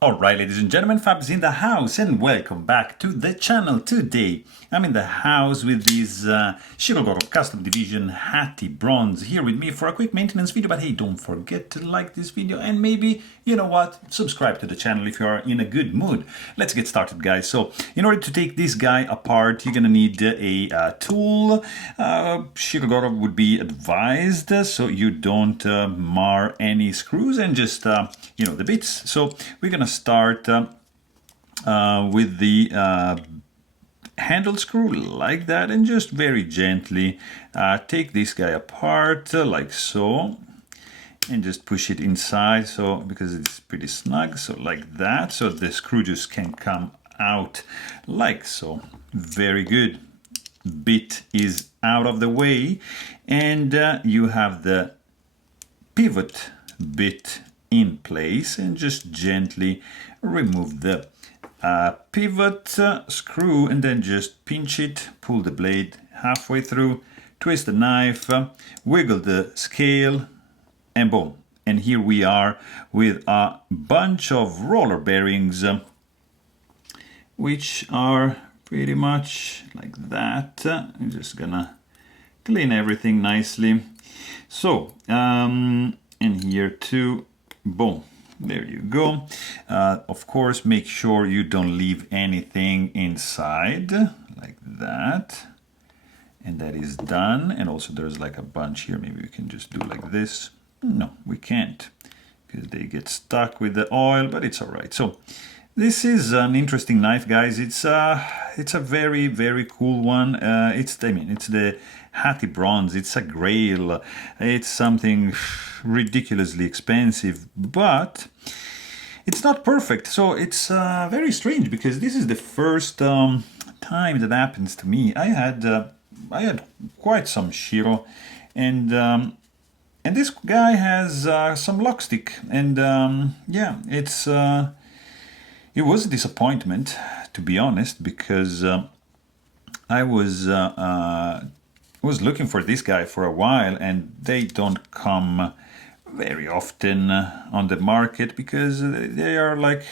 Alright, ladies and gentlemen, Fab's in the house and welcome back to the channel. Today I'm in the house with this Shirogorov Custom Division Hati Bronze here with me for a quick maintenance video. But hey, don't forget to like this video and maybe, you know what, subscribe to the channel if you are in a good mood. Let's get started, guys. So in order to take this guy apart, you're gonna need a tool. Shirogorov would be advised so you don't mar any screws and just, the bits. So we're gonna start with the handle screw like that, and just very gently take this guy apart like so, and just push it inside, so because it's pretty snug, so like that, so the screw just can come out like so. Very good. Bit is out of the way, and you have the pivot bit in place, and just gently remove the pivot screw, and then just pinch it, pull the blade halfway through, twist the knife, wiggle the scale, and boom. And here we are with a bunch of roller bearings, which are pretty much like that. I'm just gonna clean everything nicely. So, and here too, boom. There you go. Of course, make sure you don't leave anything inside, like that. And that is done. And also there's like a bunch here. Maybe we can just do like this. No, we can't, because they get stuck with the oil, but it's all right. So this is an interesting knife, guys. It's a very, very cool one. It's the Hati Bronze. It's a grail. It's something ridiculously expensive, but it's not perfect. So it's very strange, because this is the first time that happens to me. I had quite some Shiro, and this guy has some lock stick, and yeah, it was a disappointment, to be honest, because I was looking for this guy for a while, and they don't come very often on the market, because they are like,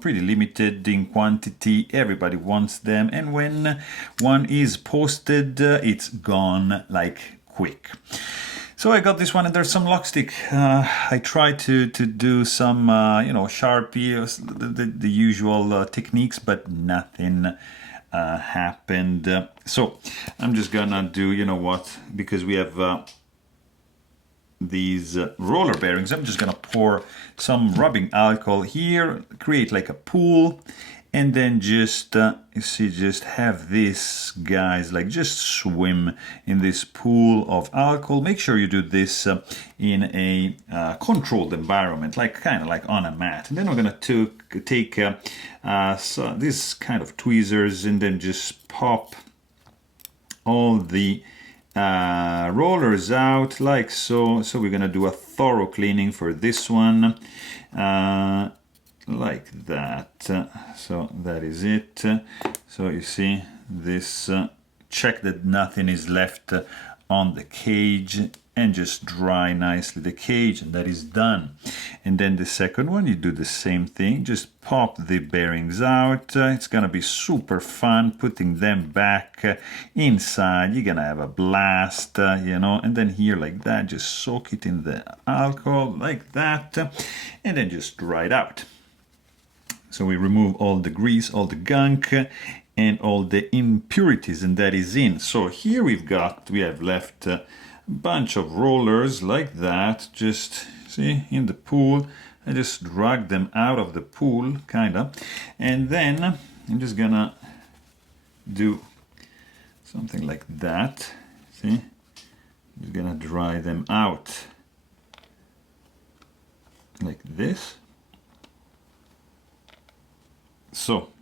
pretty limited in quantity. Everybody wants them, and when one is posted, it's gone like quick. So I got this one, and there's some lock stick. I tried to do some, Sharpie, the usual techniques, but nothing happened. So I'm just gonna do, because we have these roller bearings, I'm just gonna pour some rubbing alcohol here, create like a pool, and then just you see, just have this, guys, like just swim in this pool of alcohol. Make sure you do this in a controlled environment, like kind of like on a mat. And then we're gonna take this kind of tweezers, and then just pop all the rollers out like so. So we're gonna do a thorough cleaning for this one, like that. So that is it. So you see this, check that nothing is left on the cage, and just dry nicely the cage, and that is done. And then the second one, you do the same thing, just pop the bearings out. It's gonna be super fun putting them back inside. You're gonna have a blast, and then here like that, just soak it in the alcohol like that, and then just dry it out. So we remove all the grease, all the gunk, and all the impurities, and that is in. So here we have left a bunch of rollers like that, just see in the pool. I just drag them out of the pool, kinda, and then I'm just gonna do something like that. See, I'm just gonna dry them out like this. So,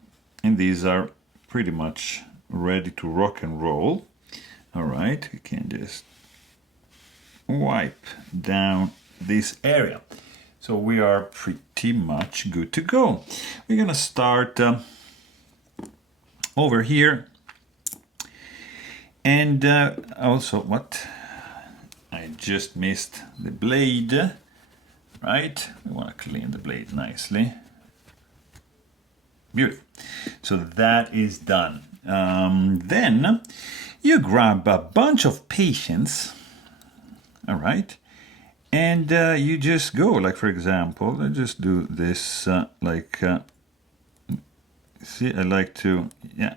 and these are pretty much ready to rock and roll. All right, we can just wipe down this area. So we are pretty much good to go. We're gonna start over here. And also, what? I just missed the blade, right? We want to clean the blade nicely. Beautiful. So that is done. Then you grab a bunch of patience, all right, and you just go, like for example, let's just do this, see, I like to, yeah,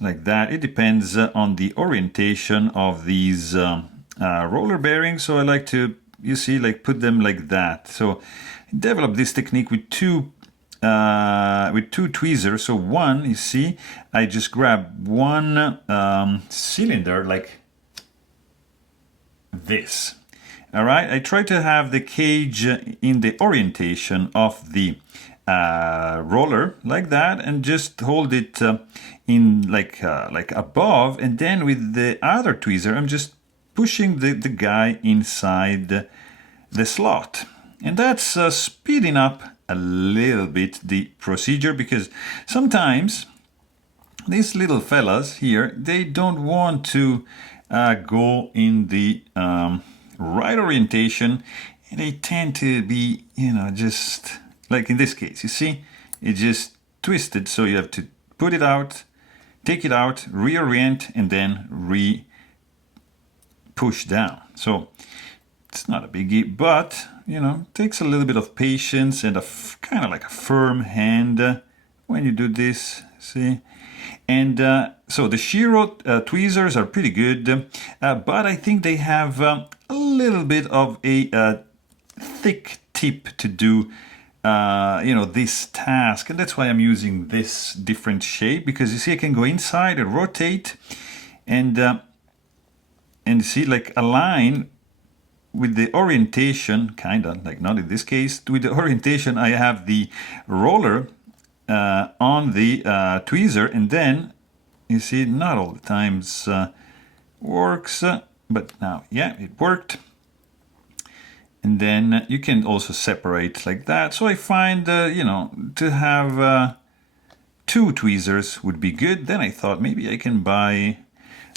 like that. It depends on the orientation of these roller bearings, so I like to, you see, like put them like that. So develop this technique with two tweezers. So one, you see, I just grab one cylinder like this. All right, I try to have the cage in the orientation of the roller like that, and just hold it in like above, and then with the other tweezer I'm just pushing the guy inside the slot, and that's speeding up a little bit the procedure, because sometimes these little fellas here, they don't want to go in the right orientation, and they tend to be, you know, just like in this case, you see, it just twisted, so you have to put it out, take it out, reorient, and then push down. So it's not a biggie, but, you know, it takes a little bit of patience and kind of like a firm hand when you do this, see? And so the Shiro tweezers are pretty good, but I think they have a little bit of a thick tip to do, you know, this task. And that's why I'm using this different shape, because you see I can go inside and rotate and see, like, align with the orientation, kind of, like not in this case, with the orientation I have the roller on the tweezer, and then you see not all the times works, but now, yeah, it worked. And then you can also separate like that. So I find, you know, to have two tweezers would be good. Then I thought maybe I can buy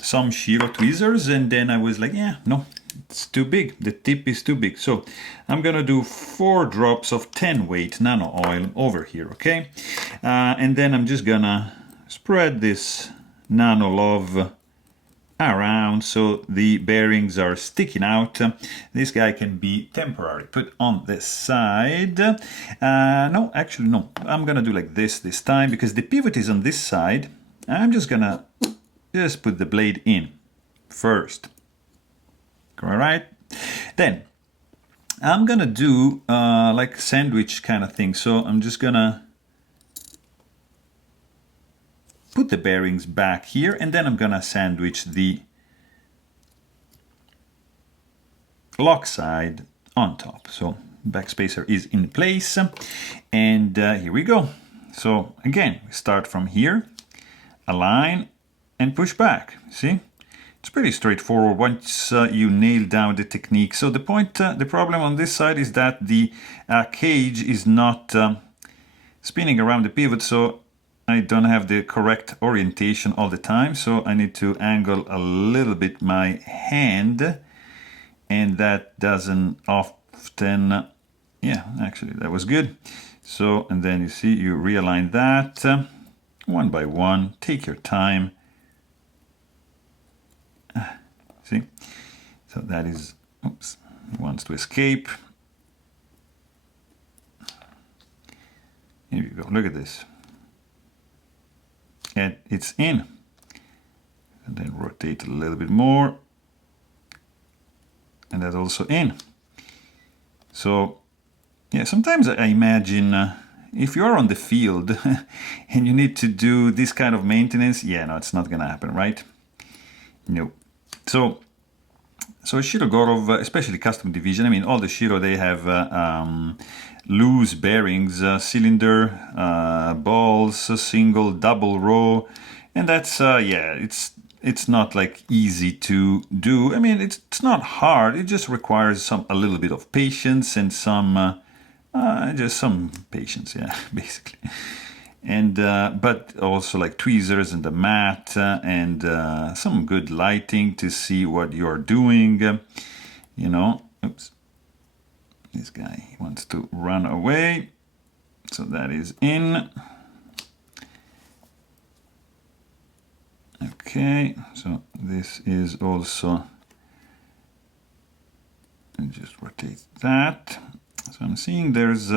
some Shiro tweezers, and then I was like, yeah, no, it's too big. The tip is too big. So I'm gonna do 4 drops of 10 weight nano oil over here, okay? And then I'm just gonna spread this nano love around so the bearings are sticking out. This guy can be temporary put on this side. No, actually no, I'm gonna do like this time, because the pivot is on this side. I'm just gonna put the blade in first. All right, then I'm gonna do like sandwich kind of thing. So I'm just gonna put the bearings back here, and then I'm gonna sandwich the lock side on top. So backspacer is in place, and here we go. So again, we start from here, align and push back. See, it's pretty straightforward once you nail down the technique. So the problem on this side is that the cage is not spinning around the pivot, so I don't have the correct orientation all the time, so I need to angle a little bit my hand, and that doesn't often, yeah, actually that was good. So, and then you see, you realign that one by one, take your time. See, so that is, oops, wants to escape. Here you go, look at this. And it's in. And then rotate a little bit more. And that's also in. So, yeah, sometimes I imagine if you're on the field and you need to do this kind of maintenance, yeah, no, it's not gonna happen, right? No. So Shirogorov, especially custom division, I mean, all the Shiro, they have loose bearings, cylinder, balls, single, double row, and that's, yeah, it's not like easy to do. I mean, it's not hard, it just requires a little bit of patience and just some patience, yeah, basically. And but also like tweezers and the mat and some good lighting to see what you're doing, you know. Oops, this guy wants to run away, so that is in. Okay, so this is also, and just rotate that. So I'm seeing there's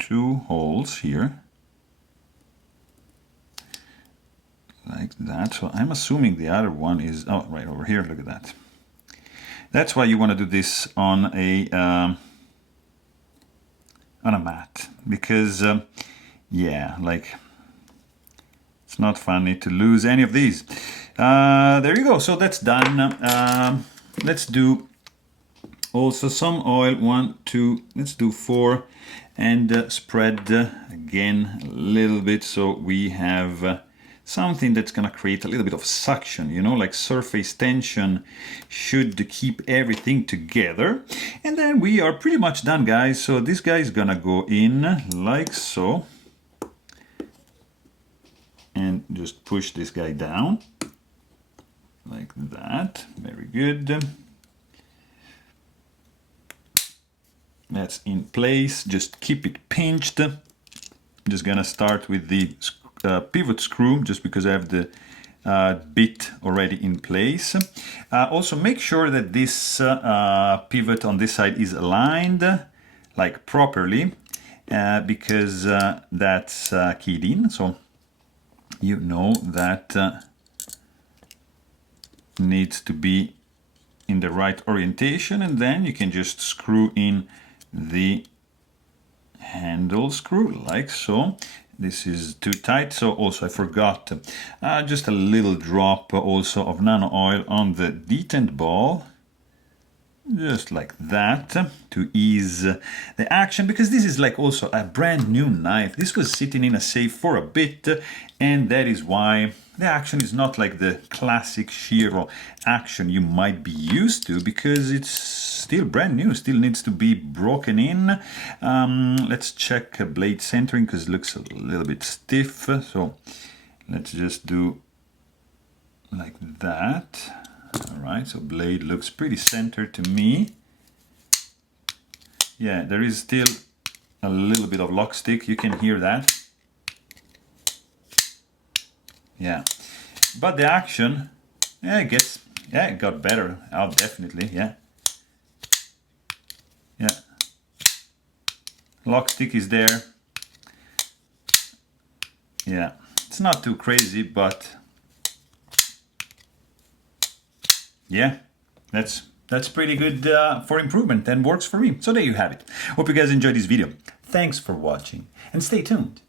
2 holes here, like that. So I'm assuming the other one is, oh, right over here, look at that. That's why you want to do this on a mat, because yeah, like, it's not funny to lose any of these. There you go, so that's done. Let's do also some oil, 1, 2, let's do 4, and spread again a little bit, so we have something that's gonna create a little bit of suction, you know, like surface tension should keep everything together. And then we are pretty much done, guys. So this guy is gonna go in like so, and just push this guy down like that. Very good. That's in place. Just keep it pinched. I'm just gonna start with the pivot screw, just because I have the bit already in place. Also make sure that this pivot on this side is aligned like properly, because that's keyed in, so you know that needs to be in the right orientation, and then you can just screw in the handle screw like so. This is too tight, so also I forgot just a little drop also of nano oil on the detent ball, just like that, to ease the action, because this is like also a brand new knife. This was sitting in a safe for a bit, and that is why the action is not like the classic Shiro action you might be used to, because it's still brand new, still needs to be broken in. Let's check blade centering, because it looks a little bit stiff, so let's just do like that. All right, so blade looks pretty centered to me. Yeah, there is still a little bit of lock stick, you can hear that. Yeah, but the action, yeah, it got better. Oh, definitely, yeah. Yeah, lock stick is there. Yeah, it's not too crazy, but yeah, that's pretty good for improvement and works for me. So there you have it. Hope you guys enjoyed this video. Thanks for watching and stay tuned.